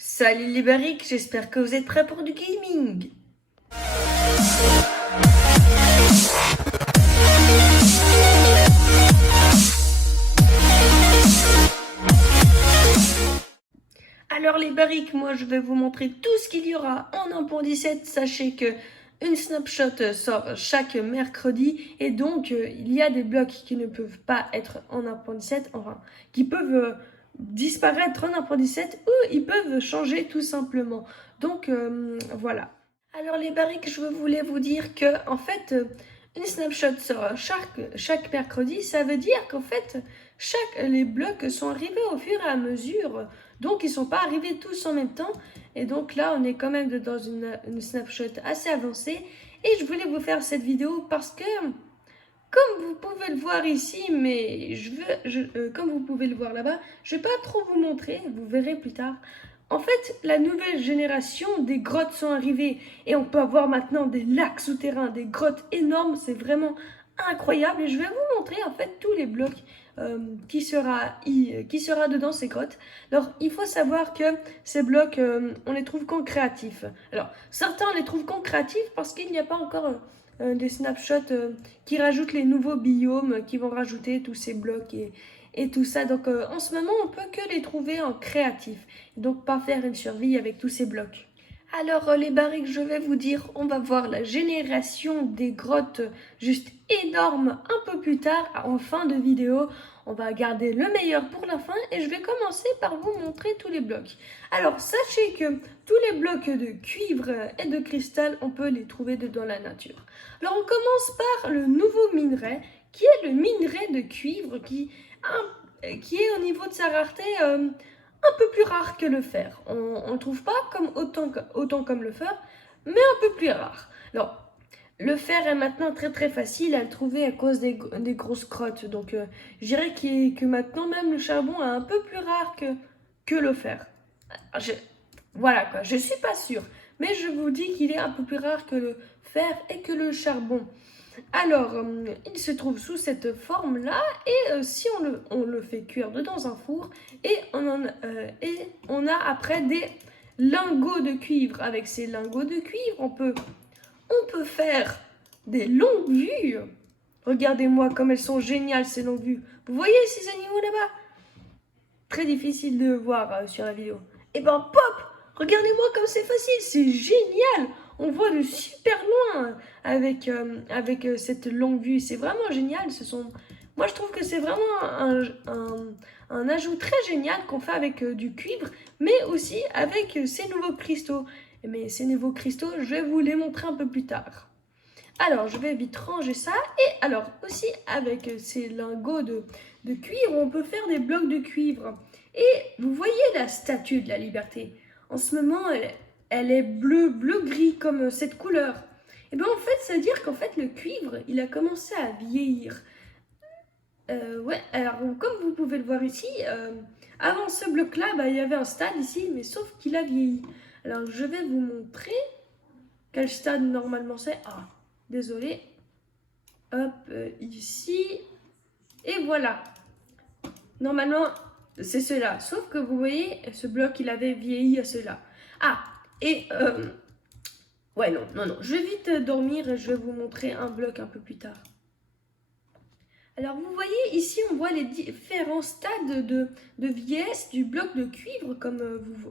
Salut les barriques, j'espère que vous êtes prêts pour du gaming. Alors les barriques, moi je vais vous montrer tout ce qu'il y aura en 1.17. Sachez que une snapshot sort chaque mercredi et donc il y a des blocs qui ne peuvent pas être en 1.17, enfin qui peuvent disparaître en 1.17 ou ils peuvent changer tout simplement. Donc voilà. Alors les barriques, je voulais vous dire que en fait une snapshot sort chaque mercredi. Ça veut dire qu'en fait les blocs sont arrivés au fur et à mesure, donc ils sont pas arrivés tous en même temps. Et donc là on est quand même dans une snapshot assez avancée. Et je voulais vous faire cette vidéo parce que comme vous pouvez le voir ici, mais comme vous pouvez le voir là-bas, je vais pas trop vous montrer, vous verrez plus tard. En fait, la nouvelle génération des grottes sont arrivées et on peut avoir maintenant des lacs souterrains, des grottes énormes, c'est vraiment incroyable. Et je vais vous montrer en fait tous les blocs qui sera dedans ces grottes. Alors, il faut savoir que ces blocs, on les trouve qu'en créatif. Alors, certains les trouvent qu'en créatif parce qu'il n'y a pas encore des snapshots qui rajoutent les nouveaux biomes, qui vont rajouter tous ces blocs et tout ça. Donc en ce moment, on peut que les trouver en créatif. Donc pas faire une survie avec tous ces blocs. Alors les barriques, je vais vous dire, on va voir la génération des grottes juste énorme un peu plus tard, en fin de vidéo. On va garder le meilleur pour la fin et je vais commencer par vous montrer tous les blocs. Alors sachez que tous les blocs de cuivre et de cristal, on peut les trouver dans la nature. Alors on commence par le nouveau minerai, qui est le minerai de cuivre qui est au niveau de sa rareté un peu plus rare que le fer. On ne le trouve pas autant comme le fer, mais un peu plus rare. Alors, le fer est maintenant très facile à le trouver à cause des grosses crottes. Donc, je dirais que maintenant, même le charbon est un peu plus rare que le fer. Voilà quoi, je suis pas sûre. Mais je vous dis qu'il est un peu plus rare que le fer et que le charbon. Alors, il se trouve sous cette forme-là et si on le fait cuire dans un four et on a après des lingots de cuivre. Avec ces lingots de cuivre, on peut faire des longues vues. Regardez-moi comme elles sont géniales ces longues vues. Vous voyez ces animaux là-bas? Très difficile de voir sur la vidéo. Et ben pop! Regardez-moi comme c'est facile, c'est génial! On voit de super loin avec cette longue vue. C'est vraiment génial. Moi, je trouve que c'est vraiment un ajout très génial qu'on fait avec du cuivre, mais aussi avec ces nouveaux cristaux. Mais ces nouveaux cristaux, je vais vous les montrer un peu plus tard. Alors, je vais vite ranger ça. Et alors, aussi, avec ces lingots de cuivre, on peut faire des blocs de cuivre. Et vous voyez la statue de la liberté. En ce moment, elle est bleu-gris comme cette couleur. Et bien en fait, ça veut dire qu'en fait, le cuivre, il a commencé à vieillir. Ouais, alors comme vous pouvez le voir ici, avant ce bloc-là, il y avait un stade ici, mais sauf qu'il a vieilli. Alors, je vais vous montrer quel stade normalement c'est. Ah, désolé. Hop, ici. Et voilà. Normalement, c'est cela. Sauf que vous voyez, ce bloc, il avait vieilli à cela. Ah, et... ouais, non. Je vais vite dormir et je vais vous montrer un bloc un peu plus tard. Alors, vous voyez, ici, on voit les différents stades de vieillesse du bloc de cuivre, comme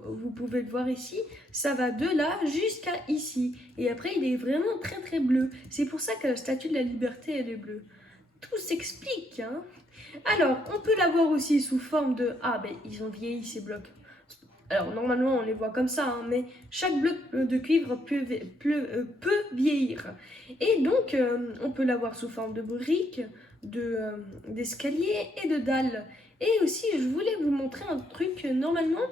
vous pouvez le voir ici. Ça va de là jusqu'à ici. Et après, il est vraiment très bleu. C'est pour ça que la statue de la liberté, elle est bleue. Tout s'explique, hein. Alors, on peut l'avoir aussi sous forme de... Ah, ben, ils ont vieilli, ces blocs. Alors, normalement, on les voit comme ça, hein, mais chaque bloc de cuivre peut vieillir. Et donc, on peut l'avoir sous forme de briques, d'escalier et de dalles. Et aussi, je voulais vous montrer un truc, normalement,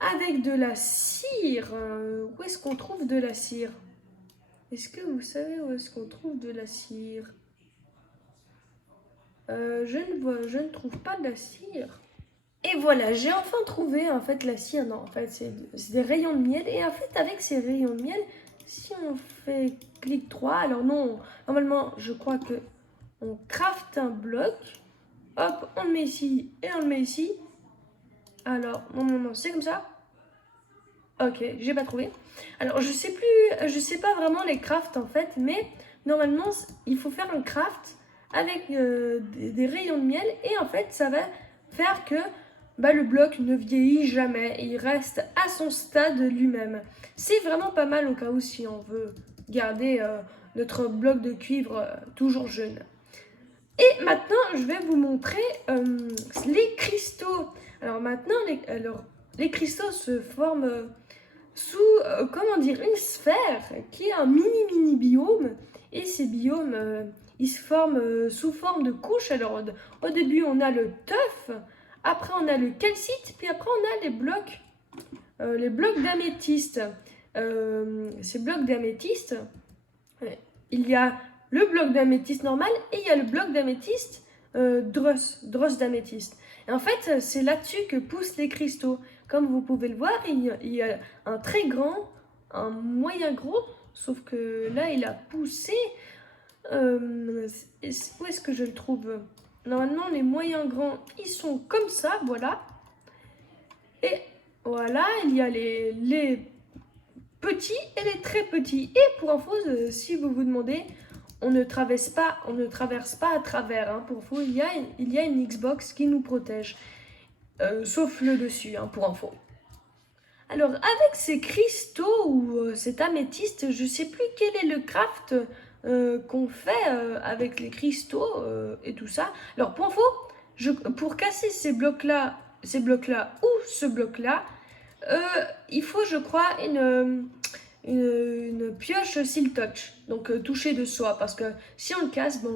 avec de la cire. Où est-ce qu'on trouve de la cire? Est-ce que vous savez où est-ce qu'on trouve de la cire? Je ne trouve pas de la cire. Et voilà, j'ai enfin trouvé en fait la cire. Non, en fait, c'est des rayons de miel. Et en fait, avec ces rayons de miel, si on fait clic droit, alors non, normalement, je crois que on craft un bloc. Hop, on le met ici et on le met ici. Alors, non, c'est comme ça. Ok, j'ai pas trouvé. Alors, je sais pas vraiment les crafts en fait, mais normalement, il faut faire un craft avec des rayons de miel et en fait, ça va faire que bah, le bloc ne vieillit jamais et il reste à son stade lui-même. C'est vraiment pas mal au cas où si on veut garder notre bloc de cuivre toujours jeune. Et maintenant, je vais vous montrer les cristaux. Alors maintenant, les cristaux se forment sous, comment dire, une sphère qui est un mini biome. Et ces biomes, ils se forment sous forme de couches. Alors au début, on a le teuf, après on a le calcite, puis après on a les blocs d'améthyste. Ces blocs d'améthyste, il y a le bloc d'améthyste normal et il y a le bloc d'améthyste dross d'améthyste. Et en fait, c'est là-dessus que poussent les cristaux. Comme vous pouvez le voir, il y a un très grand, un moyen gros, sauf que là, il a poussé. Où est-ce que je le trouve? Normalement, les moyens grands, ils sont comme ça, voilà. Et voilà, il y a les petits et les très petits. Et pour info, si vous vous demandez, on ne traverse pas à travers. Hein. Pour info, il y a une Xbox qui nous protège. Sauf le dessus, hein, pour info. Alors, avec ces cristaux ou cet améthyste, je ne sais plus quel est le craft qu'on fait avec les cristaux et tout ça. Alors, pour info, pour casser ces blocs-là ou ce bloc-là, il faut, je crois, une pioche Seal Touch, donc toucher de soi, parce que si on le casse, ben,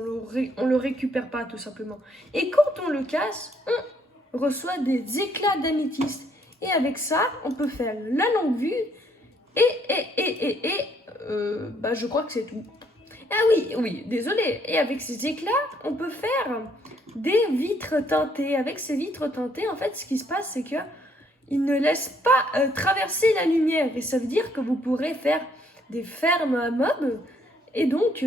on le récupère pas tout simplement. Et quand on le casse, on reçoit des éclats d'améthyste. Et avec ça, on peut faire la longue vue bah, je crois que c'est tout. Ah oui, désolé. Et avec ces éclats, on peut faire des vitres teintées. Avec ces vitres teintées, en fait, ce qui se passe, c'est que ils ne laissent pas traverser la lumière. Et ça veut dire que vous pourrez faire des fermes à mobs et donc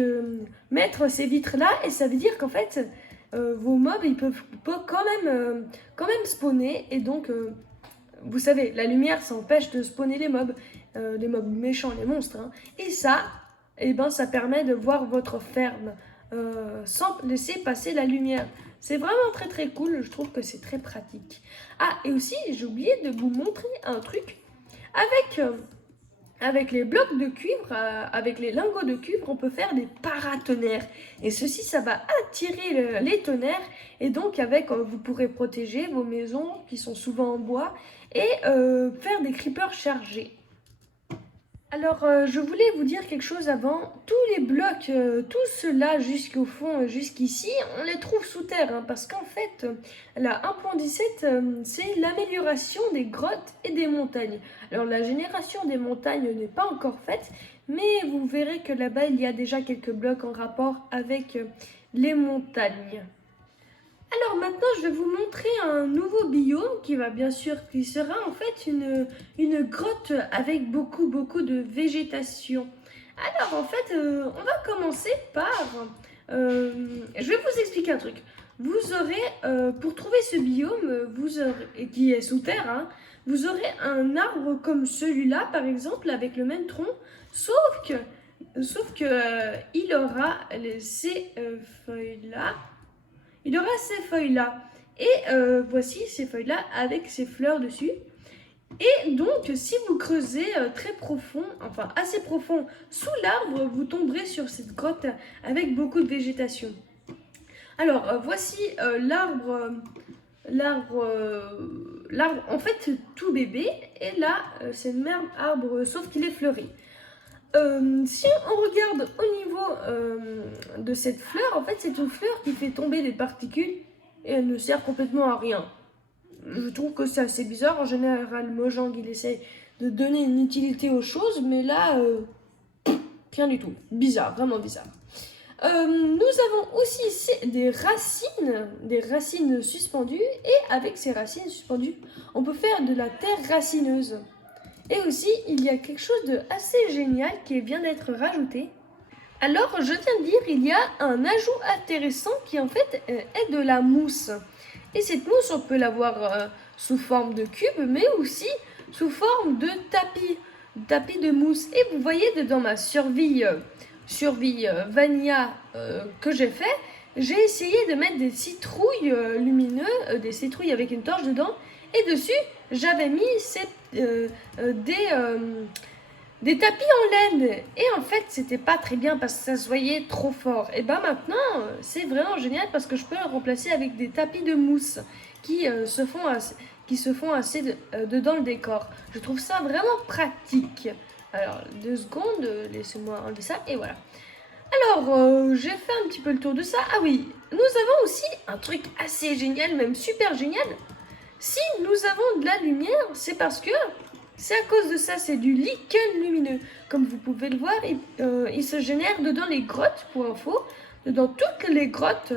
mettre ces vitres-là. Et ça veut dire qu'en fait, vos mobs, ils peuvent quand même spawner. Et donc, vous savez, la lumière, ça empêche de spawner les mobs méchants, les monstres. Hein. Et ça, eh ben, ça permet de voir votre ferme sans laisser passer la lumière. C'est vraiment très très cool, je trouve que c'est très pratique. Ah, et aussi, j'ai oublié de vous montrer un truc. Avec les blocs de cuivre, avec les lingots de cuivre, on peut faire des paratonnerres. Et ceci, ça va attirer les tonnerres. Et donc, vous pourrez protéger vos maisons qui sont souvent en bois et faire des creepers chargés. Alors, je voulais vous dire quelque chose avant. Tous les blocs, tout cela jusqu'au fond, jusqu'ici, on les trouve sous terre. Hein, parce qu'en fait, la 1.17, c'est l'amélioration des grottes et des montagnes. Alors, la génération des montagnes n'est pas encore faite. Mais vous verrez que là-bas, il y a déjà quelques blocs en rapport avec les montagnes. Alors maintenant, je vais vous montrer un nouveau biome qui sera en fait une grotte avec beaucoup de végétation. Alors en fait, on va commencer par, je vais vous expliquer un truc. Vous aurez, pour trouver ce biome, qui est sous terre, hein, vous aurez un arbre comme celui-là par exemple avec le même tronc, sauf que il aura ces feuilles-là. Il aura ces feuilles-là. Et voici ces feuilles-là avec ces fleurs dessus. Et donc, si vous creusez très profond, enfin assez profond, sous l'arbre, vous tomberez sur cette grotte avec beaucoup de végétation. Alors, voici l'arbre en fait tout bébé. Et là, c'est le même arbre, sauf qu'il est fleuri. Si on regarde au niveau de cette fleur, en fait c'est une fleur qui fait tomber des particules et elle ne sert complètement à rien. Je trouve que c'est assez bizarre. En général, Mojang il essaie de donner une utilité aux choses, mais là, rien du tout. Bizarre, vraiment bizarre. Nous avons aussi des racines suspendues et avec ces racines suspendues, on peut faire de la terre racineuse. Et aussi, il y a quelque chose de assez génial qui vient d'être rajouté. Alors, je viens de dire, il y a un ajout intéressant qui en fait est de la mousse. Et cette mousse, on peut l'avoir sous forme de cube, mais aussi sous forme de tapis de mousse. Et vous voyez dedans ma survie vanilla que j'ai fait, j'ai essayé de mettre des citrouilles lumineuses, des citrouilles avec une torche dedans, et dessus j'avais mis des tapis en laine. Et en fait c'était pas très bien parce que ça se voyait trop fort. Et ben maintenant c'est vraiment génial parce que je peux le remplacer avec des tapis de mousse qui se font assez dedans le décor. Je trouve ça vraiment pratique. Alors 2 secondes, laissez-moi enlever ça et voilà. Alors, j'ai fait un petit peu le tour de ça. Ah oui, nous avons aussi un truc assez génial, même super génial. Si nous avons de la lumière, c'est parce que c'est à cause de ça, c'est du lichen lumineux. Comme vous pouvez le voir, il se génère dedans les grottes, pour info, dans toutes les grottes.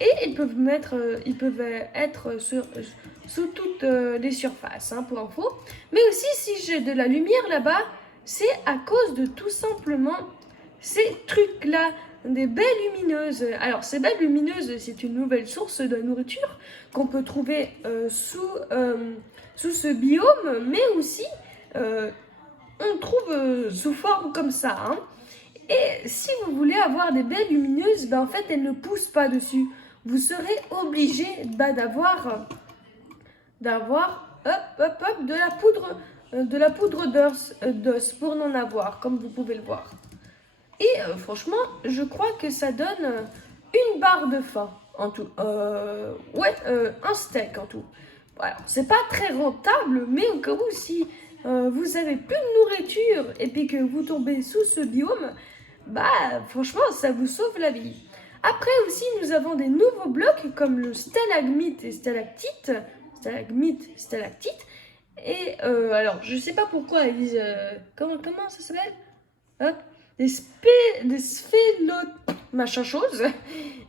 Et ils peuvent être sous toutes les surfaces, hein, pour info. Mais aussi, si j'ai de la lumière là-bas, c'est à cause de tout simplement ces trucs-là, des baies lumineuses. Alors, ces baies lumineuses, c'est une nouvelle source de nourriture qu'on peut trouver sous ce biome, mais aussi on trouve sous forme comme ça. Hein. Et si vous voulez avoir des baies lumineuses, ben, en fait, elles ne poussent pas dessus. Vous serez obligé d'avoir de la poudre d'os pour n'en avoir, comme vous pouvez le voir. Et franchement, je crois que ça donne une barre de faim en tout. Un steak en tout. Alors, c'est pas très rentable, mais au cas où si vous avez plus de nourriture et puis que vous tombez sous ce biome, bah franchement, ça vous sauve la vie. Après aussi, nous avons des nouveaux blocs comme le stalagmite et stalactite. Stalagmite, stalactite. Et alors, je sais pas pourquoi ils disent... comment ça s'appelle? Hop. Des sphénotes, machin chose.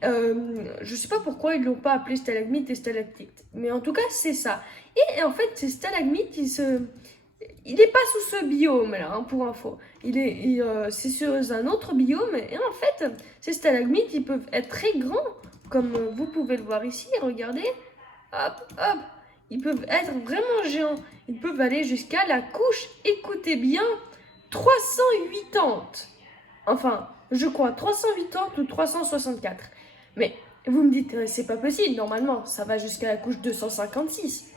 Je sais pas pourquoi ils l'ont pas appelé stalagmite et stalactite. Mais en tout cas, c'est ça. Et en fait, ces stalagmites, il n'est pas sous ce biome là, hein, pour info. C'est sur un autre biome. Et en fait, ces stalagmites, ils peuvent être très grands, comme vous pouvez le voir ici. Regardez. Hop, hop. Ils peuvent être vraiment géants. Ils peuvent aller jusqu'à la couche, écoutez bien, 380. Enfin, je crois 380 ou 364. Mais vous me dites, c'est pas possible, normalement, ça va jusqu'à la couche 256.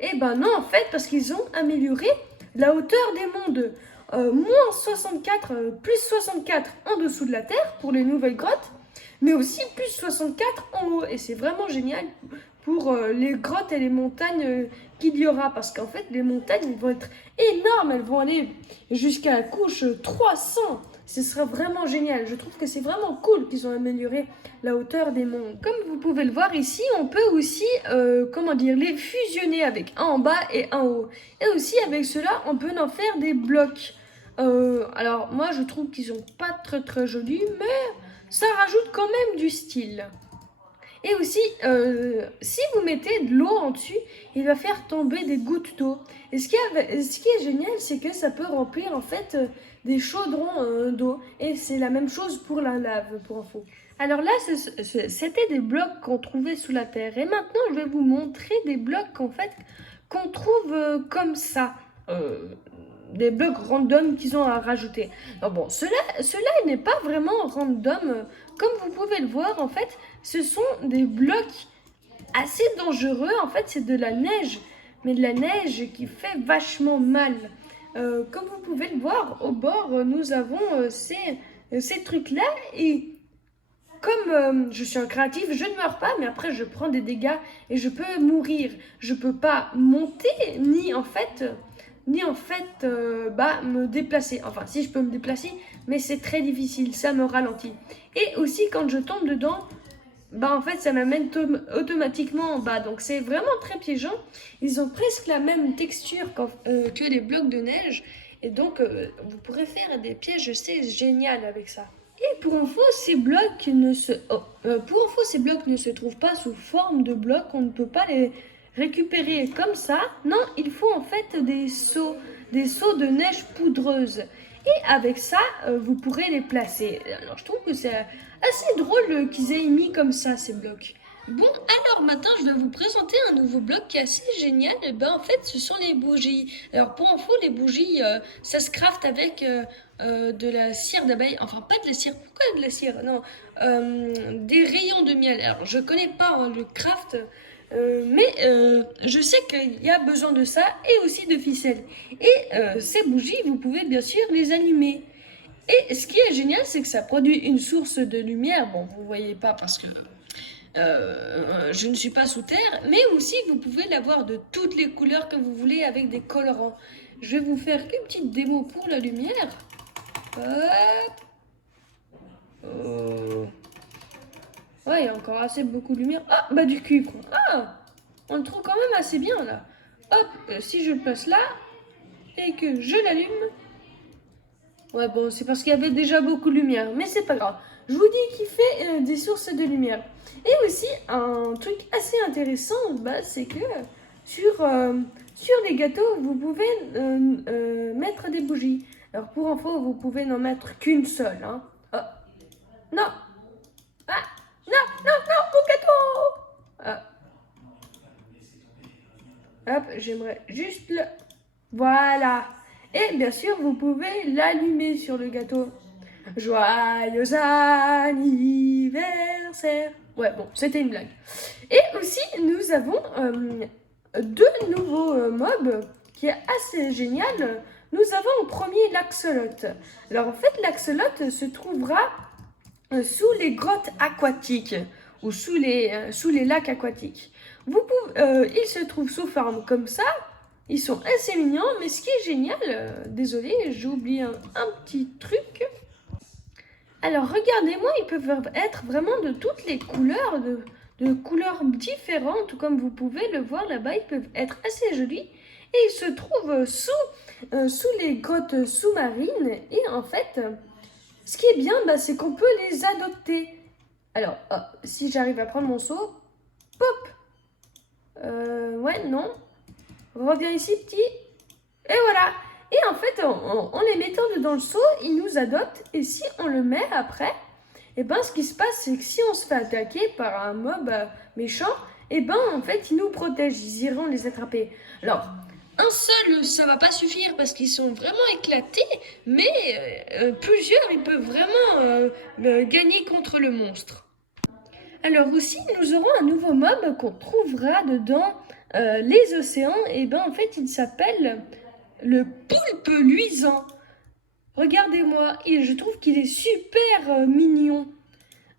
Eh ben non, en fait, parce qu'ils ont amélioré la hauteur des mondes. Moins 64, plus 64 en dessous de la Terre pour les nouvelles grottes, mais aussi plus 64 en haut. Et c'est vraiment génial pour les grottes et les montagnes qu'il y aura. Parce qu'en fait, les montagnes vont être énormes, elles vont aller jusqu'à la couche 300. Ce serait vraiment génial. Je trouve que c'est vraiment cool qu'ils ont amélioré la hauteur des monts. Comme vous pouvez le voir ici, on peut aussi, les fusionner avec un en bas et un en haut. Et aussi, avec cela, on peut en faire des blocs. Alors, moi, je trouve qu'ils sont pas très très jolis, mais ça rajoute quand même du style. Et aussi, si vous mettez de l'eau en dessus, il va faire tomber des gouttes d'eau. Et ce qui est génial, c'est que ça peut remplir en fait des chaudrons d'eau. Et c'est la même chose pour la lave, pour info. Alors là, c'était des blocs qu'on trouvait sous la terre. Et maintenant, je vais vous montrer des blocs en fait qu'on trouve comme ça. Des blocs random qu'ils ont à rajouter. Alors bon, cela n'est pas vraiment random. Comme vous pouvez le voir, en fait, ce sont des blocs assez dangereux. En fait, c'est de la neige, mais de la neige qui fait vachement mal. Comme vous pouvez le voir, au bord, nous avons ces trucs-là. Et comme je suis un créatif, je ne meurs pas, mais après, je prends des dégâts et je peux mourir. Je peux pas monter, ni en fait me déplacer. Enfin, si je peux me déplacer, mais c'est très difficile, ça me ralentit. Et aussi, quand je tombe dedans, en fait, ça m'amène automatiquement en bas. Donc, c'est vraiment très piégeant. Ils ont presque la même texture que les blocs de neige. Et donc, vous pourrez faire des pièges, c'est génial avec ça. Et pour info, ces blocs ne se trouvent pas sous forme de blocs. On ne peut pas les récupérer comme ça. Non, il faut en fait des seaux de neige poudreuse. Et avec ça, vous pourrez les placer. Alors, je trouve que c'est assez drôle qu'ils aient mis comme ça ces blocs. Bon, alors maintenant, je vais vous présenter un nouveau bloc qui est assez génial. Et ben, en fait, ce sont les bougies. Alors, pour info, les bougies, ça se craft avec de la cire d'abeille. Enfin, pas de la cire. Pourquoi de la cire? Non, des rayons de miel. Alors, je connais pas hein, le craft, mais je sais qu'il y a besoin de ça et aussi de ficelle. Et ces bougies, vous pouvez bien sûr les allumer. Et ce qui est génial, c'est que ça produit une source de lumière. Bon, vous voyez pas parce que je ne suis pas sous terre, mais aussi vous pouvez l'avoir de toutes les couleurs que vous voulez avec des colorants. Je vais vous faire une petite démo pour la lumière. Hop. Oh. Ouais, il y a encore assez beaucoup de lumière. Ah, bah du cuivre. Ah, on le trouve quand même assez bien là. Hop, si je le place là et que je l'allume. Ouais, bon, c'est parce qu'il y avait déjà beaucoup de lumière, mais c'est pas grave. Je vous dis qu'il fait des sources de lumière. Et aussi, un truc assez intéressant, bah, c'est que sur les gâteaux, vous pouvez mettre des bougies. Alors, pour info, vous pouvez n'en mettre qu'une seule. Hein. Oh. Non. Ah. Non, non, non, mon gâteau. Ah. Hop, j'aimerais juste le... Voilà. Et bien sûr, vous pouvez l'allumer sur le gâteau. Joyeux anniversaire. Ouais, bon, c'était une blague. Et aussi, nous avons deux nouveaux mobs qui est assez génial. Nous avons en premier l'axolote. Alors en fait, l'axolote se trouvera sous les grottes aquatiques ou sous les lacs aquatiques. Il se trouve sous forme comme ça. Ils sont assez mignons, mais ce qui est génial, désolé, j'ai oublié un petit truc. Alors regardez-moi, ils peuvent être vraiment de toutes les couleurs, de couleurs différentes, tout comme vous pouvez le voir là-bas, ils peuvent être assez jolis. Et ils se trouvent sous les grottes sous-marines. Et en fait, ce qui est bien, bah, c'est qu'on peut les adopter. Alors, si j'arrive à prendre mon seau, pop. Ouais, non. Reviens ici, petit. Et voilà. Et en fait, en les mettant dans le seau, ils nous adoptent. Et si on le met après, et ben ce qui se passe, c'est que si on se fait attaquer par un mob méchant, et ben en fait, ils nous protègent. Ils iront les attraper. Alors, un seul, ça va pas suffire parce qu'ils sont vraiment éclatés, mais plusieurs, ils peuvent vraiment gagner contre le monstre. Alors aussi, nous aurons un nouveau mob qu'on trouvera dedans les océans. Et ben en fait, il s'appelle le poulpe luisant. Regardez-moi, je trouve qu'il est super mignon.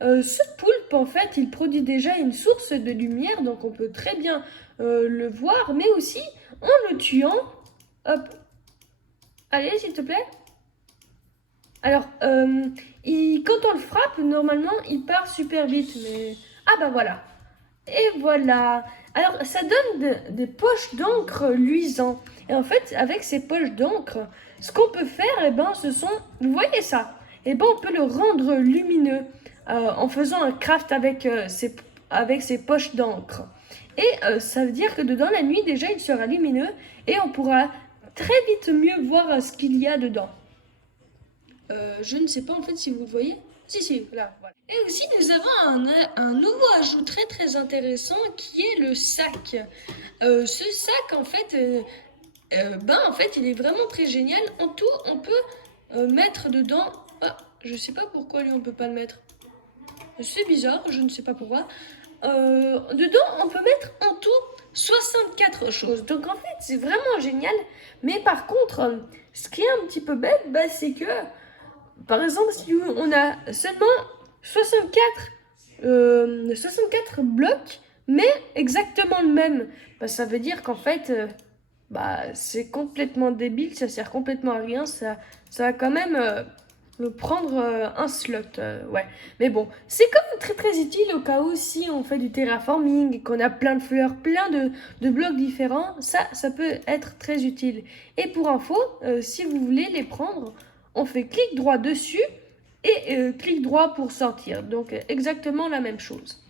Ce poulpe, en fait, il produit déjà une source de lumière, donc on peut très bien le voir, mais aussi en le tuant. Hop, allez, s'il te plaît. Alors, quand on le frappe, normalement, il part super vite, mais... Ah bah voilà. Et voilà. Alors, ça donne des poches d'encre luisant. Et en fait, avec ces poches d'encre, ce qu'on peut faire, eh ben, ce sont... Vous voyez ça? Eh ben, on peut le rendre lumineux en faisant un craft avec ces poches d'encre. Et ça veut dire que dedans, la nuit, déjà, il sera lumineux et on pourra très vite mieux voir ce qu'il y a dedans. Je ne sais pas en fait si vous le voyez. Si, là, voilà. Et aussi, nous avons un nouveau ajout très très intéressant qui est le sac. Ce sac, en fait, il est vraiment très génial. En tout, on peut mettre dedans. Ah, je sais pas pourquoi lui on peut pas le mettre. C'est bizarre, je ne sais pas pourquoi. Dedans, on peut mettre en tout 64 choses. Donc en fait, c'est vraiment génial. Mais par contre, ce qui est un petit peu bête, bah, c'est que par exemple, si on a seulement 64 blocs, mais exactement le même, bah, ça veut dire qu'en fait, c'est complètement débile, ça sert complètement à rien, ça va quand même prendre un slot. Ouais. Mais bon, c'est quand même très très utile au cas où si on fait du terraforming et qu'on a plein de fleurs, plein de blocs différents, ça peut être très utile. Et pour info, si vous voulez les prendre, on fait clic droit dessus et clic droit pour sortir. Donc exactement la même chose.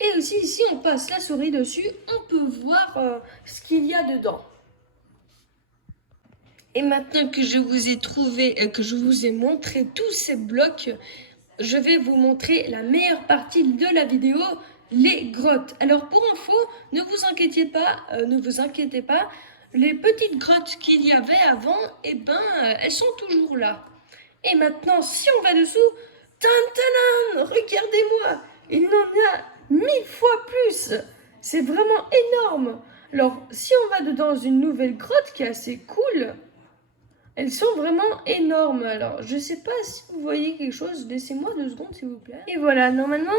Et aussi si on passe la souris dessus, on peut voir ce qu'il y a dedans. Et maintenant que je vous ai trouvé, que je vous ai montré tous ces blocs, je vais vous montrer la meilleure partie de la vidéo, les grottes. Alors pour info, ne vous inquiétez pas, les petites grottes qu'il y avait avant, eh ben, elles sont toujours là. Et maintenant, si on va dessous, tantanan, regardez-moi, il y en a 1000 fois plus. C'est vraiment énorme. Alors, si on va dans une nouvelle grotte qui est assez cool, elles sont vraiment énormes. Alors, je sais pas si vous voyez quelque chose. Laissez-moi 2 secondes, s'il vous plaît. Et voilà, normalement,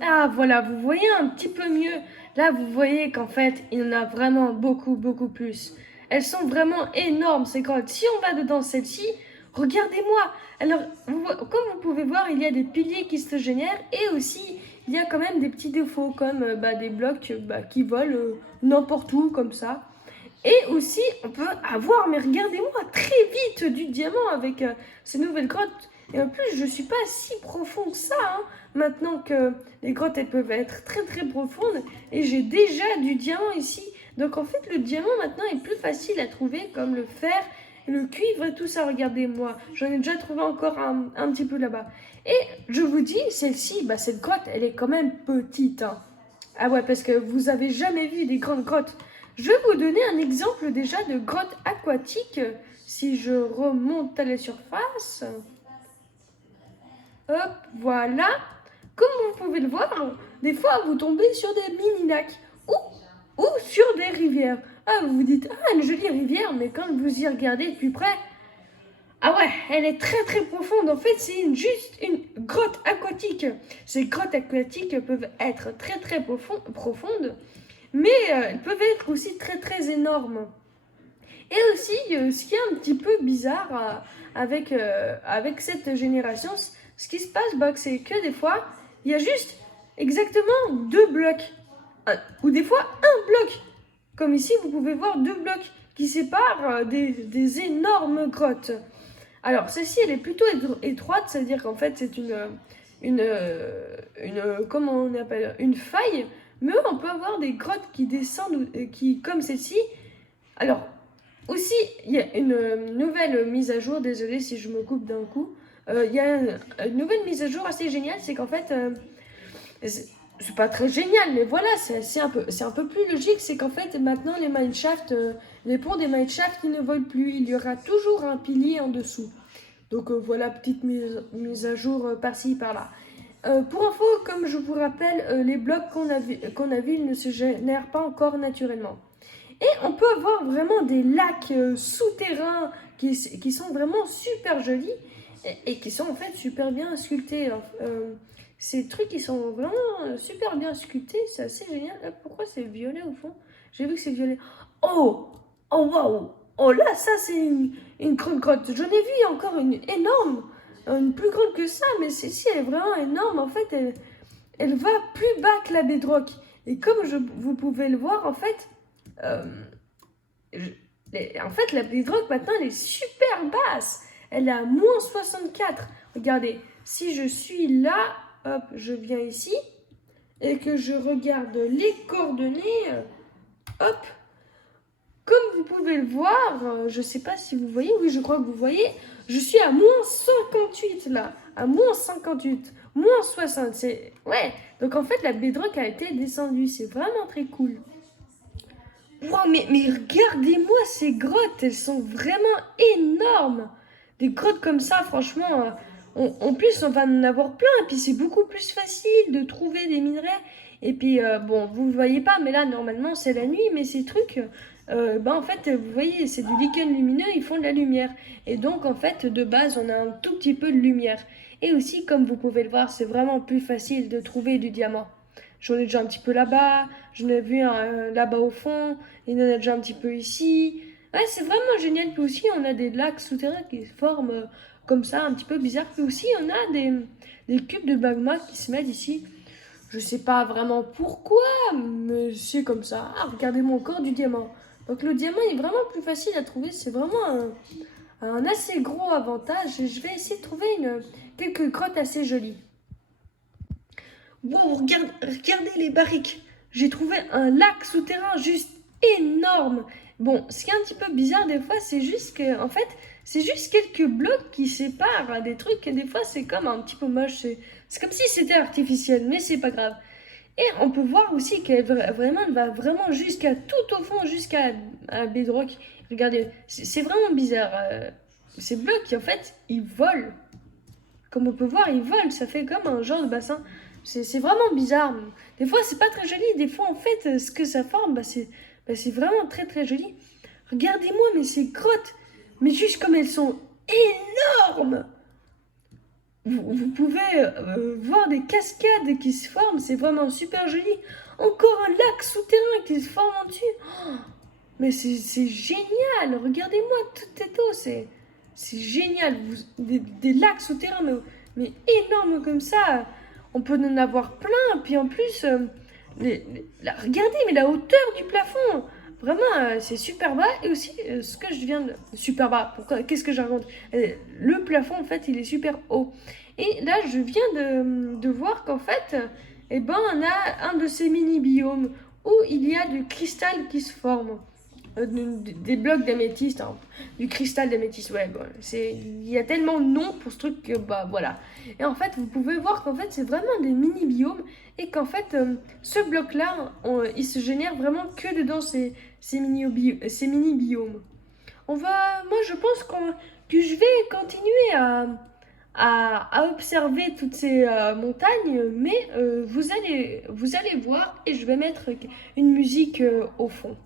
ah, voilà, vous voyez un petit peu mieux. Là, vous voyez qu'en fait, il y en a vraiment beaucoup, beaucoup plus. Elles sont vraiment énormes, ces grottes. Si on va dedans celle-ci, regardez-moi. Alors, comme vous pouvez voir, il y a des piliers qui se génèrent. Et aussi, il y a quand même des petits défauts, comme des blocs qui volent n'importe où, comme ça. Et aussi, on peut avoir, mais regardez-moi, très vite du diamant avec ces nouvelles grottes. Et en plus, je ne suis pas si profond que ça, hein, maintenant que les grottes, elles peuvent être très très profondes. Et j'ai déjà du diamant ici. Donc en fait, le diamant maintenant est plus facile à trouver, comme le fer, le cuivre et tout ça. Regardez-moi, j'en ai déjà trouvé encore un petit peu là-bas. Et je vous dis, celle-ci, cette grotte, elle est quand même petite. Hein. Ah ouais, parce que vous avez jamais vu des grandes grottes. Je vais vous donner un exemple déjà de grotte aquatique. Si je remonte à la surface. Hop, voilà. Comme vous pouvez le voir, des fois vous tombez sur des mini-lacs ou sur des rivières. Ah, vous vous dites, ah, une jolie rivière, mais quand vous y regardez de plus près, ah ouais, elle est très très profonde. En fait, c'est juste une grotte aquatique. Ces grottes aquatiques peuvent être très très profondes. Mais elles peuvent être aussi très très énormes. Et aussi, ce qui est un petit peu bizarre avec cette génération, ce qui se passe, c'est que des fois, il y a juste exactement 2 blocs. Ou des fois, un bloc. Comme ici, vous pouvez voir 2 blocs qui séparent des énormes grottes. Alors, celle-ci, elle est plutôt étroite, c'est-à-dire qu'en fait, c'est comment on appelle, une faille. Mais on peut avoir des grottes qui descendent, comme celle-ci. Alors, aussi, il y a une nouvelle mise à jour, désolé si je me coupe d'un coup. Il y a une nouvelle mise à jour assez géniale, c'est qu'en fait, c'est pas très génial, mais voilà, c'est un peu plus logique, c'est qu'en fait, maintenant, les mineshaft, les ponts des mineshaft, ils ne volent plus. Il y aura toujours un pilier en dessous. Donc voilà, petite mise à jour par-ci, par-là. Pour info, comme je vous rappelle, les blocs qu'on a vus ne se génèrent pas encore naturellement. Et on peut avoir vraiment des lacs souterrains qui sont vraiment super jolis et qui sont en fait super bien sculptés. Ces trucs qui sont vraiment super bien sculptés, c'est assez génial. Pourquoi c'est violet au fond? J'ai vu que c'est violet. Oh! Oh waouh! Oh là, ça c'est une grande grotte. J'en ai vu encore une énorme, une plus grande que ça, mais celle-ci elle est vraiment énorme. En fait, elle va plus bas que la bedrock. Et comme vous pouvez le voir, en fait, la bedrock maintenant elle est super basse. Elle est à moins 64. Regardez, si je suis là, hop, je viens ici et que je regarde les coordonnées, hop, comme vous pouvez le voir, je ne sais pas si vous voyez, oui je crois que vous voyez, je suis à moins 58 là, à moins 58, moins 60, ouais, donc en fait la bedrock a été descendue, c'est vraiment très cool. Wow, mais regardez-moi ces grottes, elles sont vraiment énormes. Des grottes comme ça, franchement, en plus on va en avoir plein, et puis c'est beaucoup plus facile de trouver des minerais. Et puis, bon, vous ne voyez pas, mais là, normalement, c'est la nuit, mais ces trucs, en fait, vous voyez, c'est du lichen lumineux, ils font de la lumière. Et donc, en fait, de base, on a un tout petit peu de lumière. Et aussi, comme vous pouvez le voir, c'est vraiment plus facile de trouver du diamant. J'en ai déjà un petit peu là-bas, j'en ai vu un là-bas au fond, il y en a déjà un petit peu ici. Ouais, c'est vraiment génial. Puis aussi, on a des lacs souterrains qui se forment comme ça, un petit peu bizarre. Puis aussi, on a des cubes de magma qui se mettent ici. Je sais pas vraiment pourquoi, mais c'est comme ça. Ah, regardez-moi encore du diamant. Donc le diamant est vraiment plus facile à trouver. C'est vraiment un assez gros avantage. Je vais essayer de trouver quelques grottes assez jolies. Wow, regardez les barriques. J'ai trouvé un lac souterrain juste énorme. Bon, ce qui est un petit peu bizarre des fois, c'est juste que, en fait, c'est juste quelques blocs qui séparent des trucs et des fois c'est comme un petit peu moche. C'est comme si c'était artificiel, mais c'est pas grave. Et on peut voir aussi vraiment, elle va vraiment jusqu'à tout au fond, jusqu'à à Bedrock. Regardez, c'est vraiment bizarre. Ces blocs, en fait, ils volent. Comme on peut voir, ils volent. Ça fait comme un genre de bassin. C'est vraiment bizarre. Des fois, c'est pas très joli. Des fois, en fait, ce que ça forme, c'est vraiment très très joli. Regardez-moi, mais ces grottes, mais juste comme elles sont énormes. Vous pouvez voir des cascades qui se forment, c'est vraiment super joli. Encore un lac souterrain qui se forme en dessus. Oh, mais c'est génial, regardez-moi tout est eau, c'est génial. Des lacs souterrains, mais énormes comme ça. On peut en avoir plein, puis en plus, regardez, mais la hauteur du plafond. Vraiment, c'est super bas. Et aussi, ce que je viens de... Super bas, pourquoi? Qu'est-ce que je raconte? Le plafond, en fait, il est super haut. Et là, je viens de voir qu'en fait, eh ben, on a un de ces mini-biomes où il y a du cristal qui se forme. Des blocs d'améthyste, hein, du cristal d'améthyste, ouais, bon, il y a tellement de noms pour ce truc que, bah, voilà. Et en fait, vous pouvez voir qu'en fait, c'est vraiment des mini-biomes et qu'en fait, ce bloc-là, il se génère vraiment que dedans ces mini-biomes. Moi, je pense que je vais continuer à observer toutes ces montagnes, mais vous allez voir et je vais mettre une musique au fond.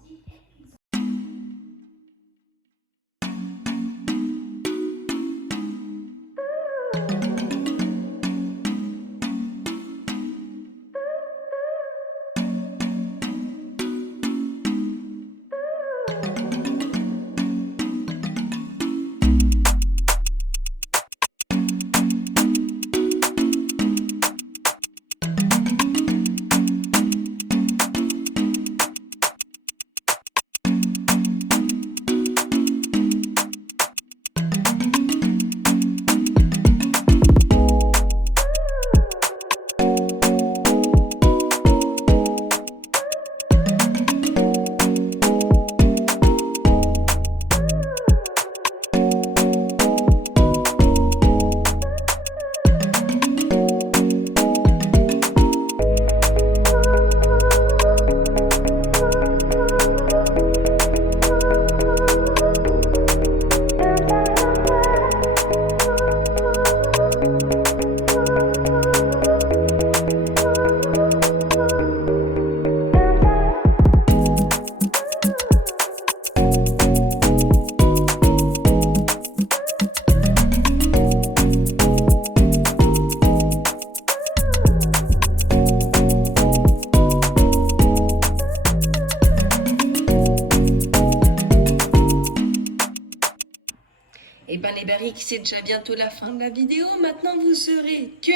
Et ben les barriques, c'est déjà bientôt la fin de la vidéo. Maintenant, vous saurez que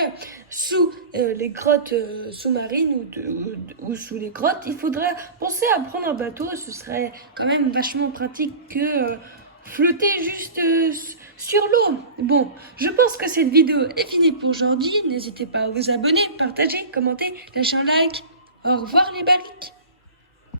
sous les grottes sous-marines ou sous les grottes, il faudra penser à prendre un bateau. Ce serait quand même vachement pratique que flotter juste sur l'eau. Bon, je pense que cette vidéo est finie pour aujourd'hui. N'hésitez pas à vous abonner, partager, commenter, lâcher un like. Au revoir les barriques.